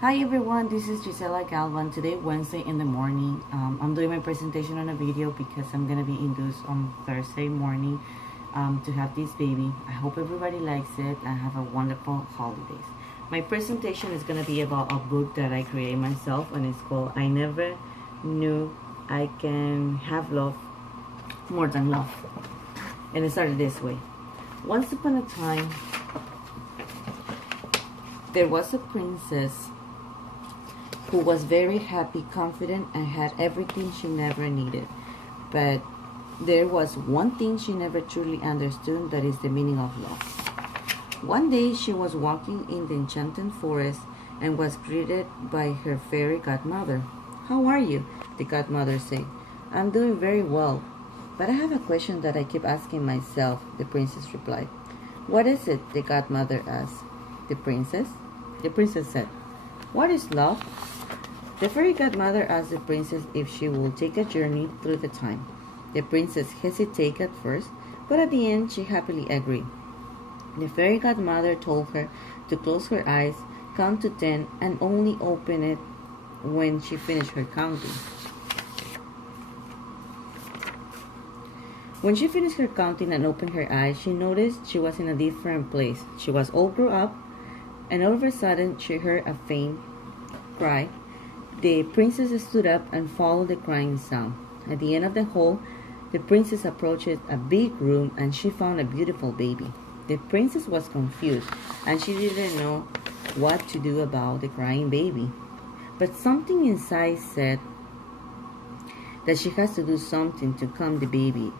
Hi everyone, this is Gissella Galvan. Today, Wednesday in the morning, I'm doing my presentation on a video because I'm gonna be induced on Thursday morning to have this baby. I hope everybody likes it and have a wonderful holidays. My presentation is gonna be about a book that I create myself, and it's called I Never Knew I Can Have Love More Than Love. And it started this way. Once upon a time, there was a princess who was very happy, confident, and had everything she never needed. But there was one thing she never truly understood, that is the meaning of love. One day she was walking in the enchanted forest and was greeted by her fairy godmother. "How are you?" the godmother said. "I'm doing very well, but I have a question that I keep asking myself," the princess replied. "What is it?" the godmother asked. The princess said, "What is love?" The fairy godmother asked the princess if she would take a journey through the time. The princess hesitated at first, but at the end she happily agreed. The fairy godmother told her to close her eyes, count to 10, and only open it when she finished her counting. When she finished her counting and opened her eyes, she noticed she was in a different place. She was all grown up, and all of a sudden she heard a faint cry. The princess stood up and followed the crying sound. At the end of the hall, the princess approached a big room and she found a beautiful baby. The princess was confused and she didn't know what to do about the crying baby. But something inside said that she has to do something to calm the baby.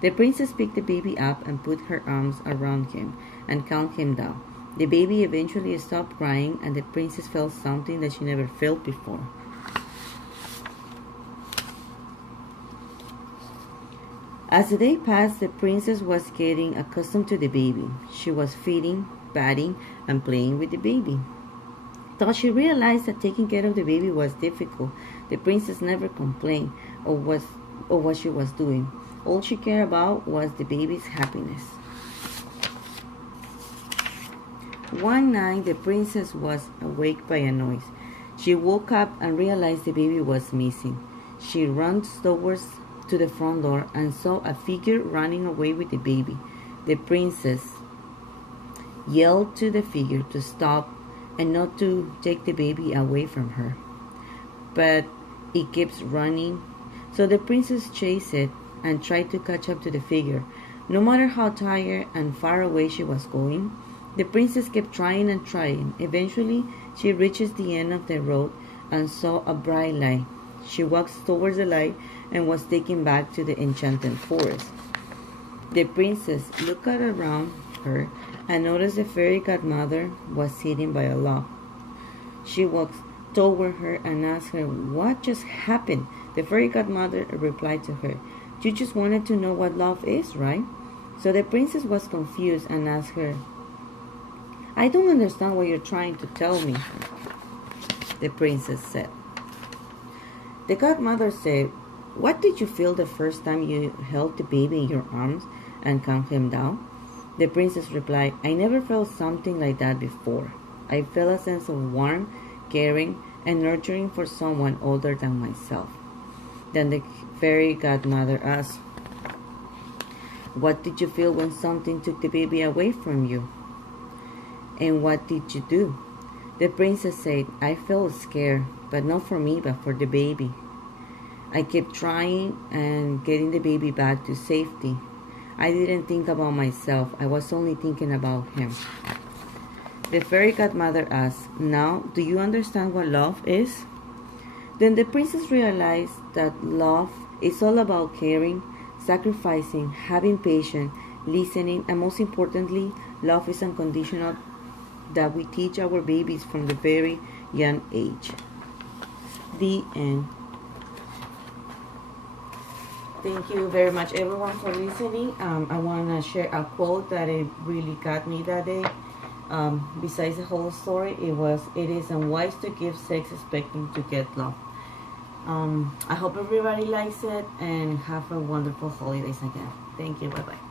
The princess picked the baby up and put her arms around him and calmed him down. The baby eventually stopped crying, and the princess felt something that she never felt before. As the day passed, the princess was getting accustomed to the baby. She was feeding, batting, and playing with the baby. Though she realized that taking care of the baby was difficult, the princess never complained of what she was doing. All she cared about was the baby's happiness. One night, the princess was awake by a noise. She woke up and realized the baby was missing. She ran towards to the front door and saw a figure running away with the baby. The princess yelled to the figure to stop and not to take the baby away from her. But it keeps running, so the princess chased it and tried to catch up to the figure. No matter how tired and far away she was going, the princess kept trying and trying. Eventually, she reaches the end of the road and saw a bright light. She walks towards the light and was taken back to the enchanted forest. The princess looked around her and noticed the fairy godmother was sitting by a log. She walked toward her and asked her what just happened. The fairy godmother replied to her, "You just wanted to know what love is, right?" So the princess was confused and asked her, "I don't understand what you're trying to tell me," the princess said. The godmother said, "What did you feel the first time you held the baby in your arms and calmed him down?" The princess replied, "I never felt something like that before. I felt a sense of warmth, caring, and nurturing for someone older than myself." Then the fairy godmother asked, "What did you feel when something took the baby away from you? And what did you do?" The princess said, "I felt scared, but not for me, but for the baby. I kept trying and getting the baby back to safety. I didn't think about myself. I was only thinking about him." The fairy godmother asked, "Now, do you understand what love is?" Then the princess realized that love is all about caring, sacrificing, having patience, listening, and most importantly, love is unconditional, that we teach our babies from the very young age. The end. Thank you very much, everyone, for listening. I want to share a quote that it really got me that day. Besides the whole story, it is unwise to give sex expecting to get love. I hope everybody likes it and have a wonderful holidays again. Thank you. Bye-bye.